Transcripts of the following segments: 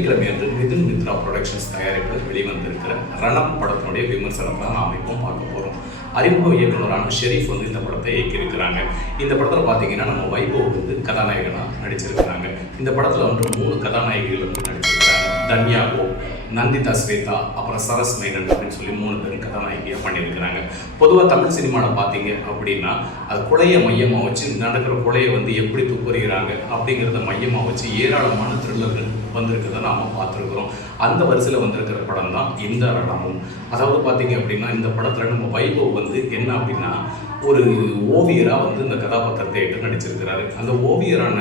வெள்ளிக்கிழமை அன்று மிதுன் மித்ரா ப்ரொடக்ஷன்ஸ் தயாரிப்பில் வெளிவந்திருக்கிற ரணம் படத்தினுடைய விமர்சனம் தான் நாம் இப்போ பார்க்க போகிறோம் அறிமுக இயக்குனரான ஷெரீஃப் வந்து இந்த படத்தை இயக்கியிருக்கிறாங்க. இந்த படத்தில் பார்த்தீங்கன்னா நம்ம வைபவ் வந்து கதாநாயகனாக நடிச்சிருக்கிறாங்க. இந்த படத்தில் வந்து மூணு கதாநாயகிகள் வந்து நடிச்சிருக்கிறாங்க. தன்யா கோ நந்திதா ஸ்வேதா அப்புறம் சரஸ் மேனன் அப்படின்னு சொல்லி மூணு பேரும் கதாநாயகியாக பண்ணியிருக்கிறாங்க. பொதுவாக தமிழ் சினிமாவில் பார்த்தீங்க அப்படின்னா அது கொலையை மையமாக வச்சு நடக்கிற கொலையை வந்து எப்படி துப்புறுகிறாங்க அப்படிங்கிறத மையமாக வச்சு ஏராளமான த்ரில்லர்கள் வந்திருக்கிறத நாம் பார்த்துருக்குறோம். அந்த வரிசையில் வந்திருக்கிற படம் தான் இந்த ரணமும் அதாவது பார்த்தீங்க அப்படின்னா இந்த படத்தில் நம்ம வைபவ் வந்து என்ன அப்படின்னா ஒரு ஓவியராக வந்து இந்த கதாபாத்திரத்தை ஏற்று நடிச்சிருக்கிறாரு. அந்த ஓவியரான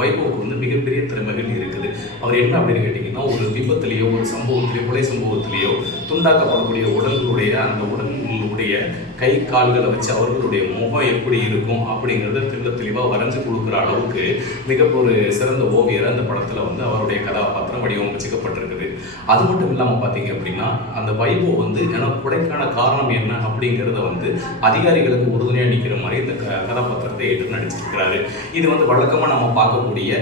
வைபவுக்கு வந்து மிகப்பெரிய திறமைகள் இருக்குது. அவர் என்ன அப்படின்னு கேட்டிங்கன்னா ஒரு விபத்துலேயோ ஒரு சம்பவத்திலேயோ கொலை சம்பவத்திலேயோ துண்டாக்கப்படக்கூடிய உடல்களுடைய அந்த உடல்களுடைய கை கால்களை வச்சு அவர்களுடைய முகம் எப்படி இருக்கும் அப்படிங்கிறத தெள்ள தெளிவாக வரைஞ்சு கொடுக்குற அளவுக்கு மிக ஒரு சிறந்த ஓவியர் அந்த படத்தில் வந்து அவருடைய கதாபாத்திரம் வடிவமைச்சிக்கப்பட்டிருக்குது அது மட்டும் இல்லாமல் பார்த்தீங்க அப்படின்னா அந்த வைபோ வந்து எனக்கு கொடைக்கான காரணம் என்ன அப்படிங்கிறத வந்து அதிகாரிகளுக்கு உறுதுணையாக நிற்கிற மாதிரி இந்த கதாபாத்திரத்தை ஏற்று நடிச்சிருக்கிறாரு. இது வந்து வழக்கமாக நம்ம பார்க்கக்கூடிய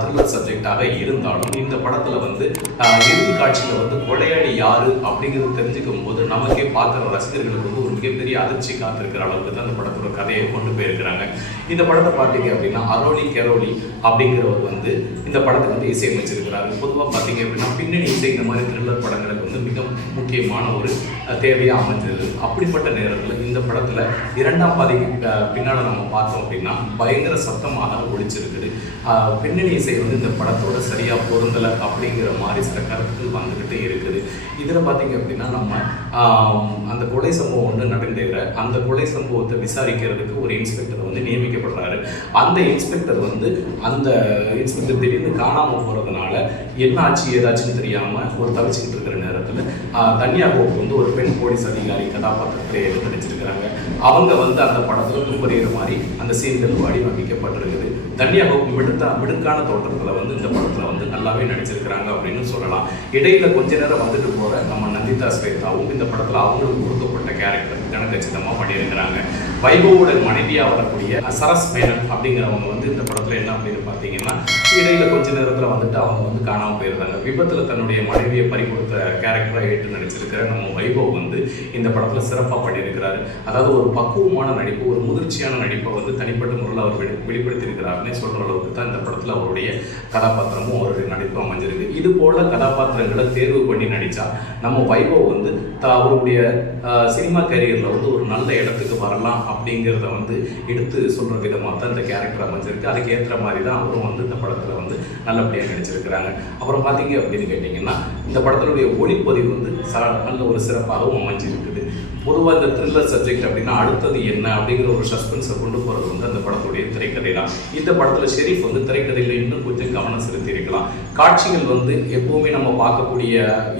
த்ரில்லர் சப்ஜெக்டாக இருந்தாலும் இந்த படத்தில் வந்து ஆஹ், இறுதி காட்சியில் வந்து கொலையாளி யாரு அப்படிங்கிறது தெரிஞ்சுக்கும் போது நமக்கே பார்க்குற ரசிகர்களுக்கு வந்து ஒரு மிகப்பெரிய அதிர்ச்சி காத்திருக்கிற அளவுக்கு தான் இந்த படத்தோட கதையை கொண்டு போயிருக்கிறாங்க. இந்த படத்தை பார்த்தீங்க அப்படின்னா அரோலி கெரோலி அப்படிங்கிறவர் வந்து இந்த படத்துக்கு வந்து இசையமைச்சிருக்கிறாரு. பொதுவாக பார்த்தீங்க அப்படின்னா பின்னணி இசை இந்த மாதிரி த்ரில்லர் படங்களுக்கு வந்து மிக முக்கியமான ஒரு தேவையாக அமைஞ்சது. அப்படிப்பட்ட நேரத்தில் இந்த படத்தில் இரண்டாம் பாதைக்கு பின்னால் நம்ம பார்த்தோம் அப்படின்னா பயங்கர சத்தமாக ஒழிச்சிருக்குது பின்னணி இசை வந்து இந்த படத்தோட சரியாக பொருந்தலை அப்படிங்கிற மாதிரி சில கருத்துக்கள் வந்துக்கிட்டே இருக்குது. இதில் பார்த்தீங்க அப்படின்னா நம்ம அந்த கொலை சம்பவம் வந்து நடந்தேற அந்த கொலை சம்பவத்தை விசாரிக்கிறதுக்கு ஒரு இன்ஸ்பெக்டர் வந்து நியமிக்கப்படுறாரு. அந்த இன்ஸ்பெக்டர் வந்து அந்த இன்ஸ்பெக்டர் திடீர்னு காணாமல் போகிறதுனால என்ன ஆச்சு ஏதாச்சுன்னு தெரியாமல் ஒரு தவிச்சுக்கிட்டு இருக்கிற நேரத்தில் தன்யா போக்கு வந்து ஒரு பெண் போலீஸ் அதிகாரி கதாபாத்திரத்தை எடுத்து நடிச்சிருக்கிறாங்க. அவங்க வந்து அந்த படத்தில் துப்பறிகிற மாதிரி அந்த சீன்கள் வடிவமைக்கப்பட்டிருக்குது. தன்யா கோப் மிடுத்தா மிடுக்கான தோற்றத்தில் வந்து இந்த படத்தில் வந்து நல்லாவே நடிச்சிருக்கிறாங்க அப்படின்னு சொல்லலாம். இடையில கொஞ்ச நேரம் வந்துட்டு போகிற நம்ம நந்திதா ஸ்வேதாவும் இந்த படத்தில் அவங்களுக்கு கொடுக்கப்பட்ட கேரக்டர் கணக்கச்சிதமாக பண்ணியிருக்கிறாங்க. வைபவோட மனைவியாக வரக்கூடிய சரஸ் மேனன் அப்படிங்கிறவங்க வந்து இந்த படத்தில் என்ன அப்படின்னு பார்த்தீங்கன்னா இடையில கொஞ்ச நேரத்தில் வந்துட்டு அவங்க வந்து காணாமல் போயிருந்தாங்க விபத்தில் தன்னுடைய மனைவியை பறிகொடுத்த கேரக்டராக ஏற்று நடிச்சிருக்கிற நம்ம வைபவ் வந்து இந்த படத்தில் சிறப்பாக பண்ணியிருக்கிறாரு. அதாவது ஒரு பக்குவமான நடிப்பு ஒரு முதிர்ச்சியான நடிப்பை வந்து தனிப்பட்ட முறையில் அவர் வெளி வெளிப்படுத்தியிருக்கிறாருன்னே சொல்கிற அளவுக்கு தான் இந்த படத்தில் அவருடைய கதாபாத்திரமும் அவருடைய நடிப்பும் அமைஞ்சிருக்கு. இது போல கதாபாத்திரங்களை தேர்வு பண்ணி நடித்தா நம்ம வைபவ் வந்து த- அவருடைய சினிமா கரியரில் வந்து ஒரு நல்ல இடத்துக்கு வரலாம் அப்படிங்கிறத வந்து எடுத்து சொல்கிற விதமாக தான் இந்த கேரக்டர் அமைஞ்சிருக்கு. அதுக்கு ஏற்ற மாதிரி தான் அவரும் வந்து இந்த படத்தில் வந்து நல்லபடியாக நடிச்சிருக்கிறாங்க. அப்புறம் பார்த்தீங்க அப்படின்னு கேட்டிங்கன்னா இந்த படத்தினுடைய ஒளிப்பதிவு வந்து ச நல்ல ஒரு சிறப்பாகவும் அமைஞ்சிருக்குது. பொதுவாக இந்த த்ரில்லர் சப்ஜெக்ட் அப்படின்னா அடுத்தது என்ன அப்படிங்கிற ஒரு சஸ்பென்ஸை கொண்டு போகிறது வந்து அந்த படம் தான் இந்த படத்தில் ஷெரீஃப் வந்து திரைக்கதையில் இன்னும் கொஞ்சம் கவனம் செலுத்தி இருக்கலாம் காட்சிகள் வந்து எப்பவுமே நம்ம பார்க்கக்கூடிய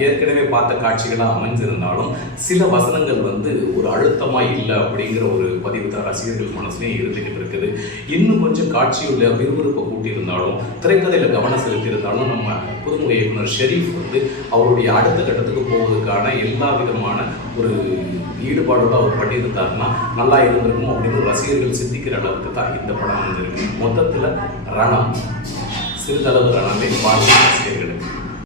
ஏற்கனவே பார்த்த காட்சிகளாக அமைஞ்சிருந்தாலும் சில வசனங்கள் வந்து ஒரு அழுத்தமாக இல்லை அப்படிங்கிற ஒரு பதிவு தான் ரசிகர்கள் மனசுலையும் இருந்துகிட்டு இருக்குது. இன்னும் கொஞ்சம் காட்சியுள்ள விறுவிறுப்பை கூட்டியிருந்தாலும் திரைக்கதையில் கவனம் செலுத்தியிருந்தாலும் நம்ம புதுமுக இயக்குனர் ஷெரீஃப் வந்து அவருடைய அடுத்த கட்டத்துக்கு போவதற்கான எல்லா விதமான ஒரு ஈடுபாடோட அவர் பண்ணியிருந்தாருன்னா நல்லா இருந்திருக்கும் அப்படின்னு ரசிகர்கள் சிந்திக்கிற அளவுக்கு தான் இந்த படம் வந்து மொத்தத்தில் ரணம். சிறிதளவு ரணமே பார்த்து ரசிகர்கள்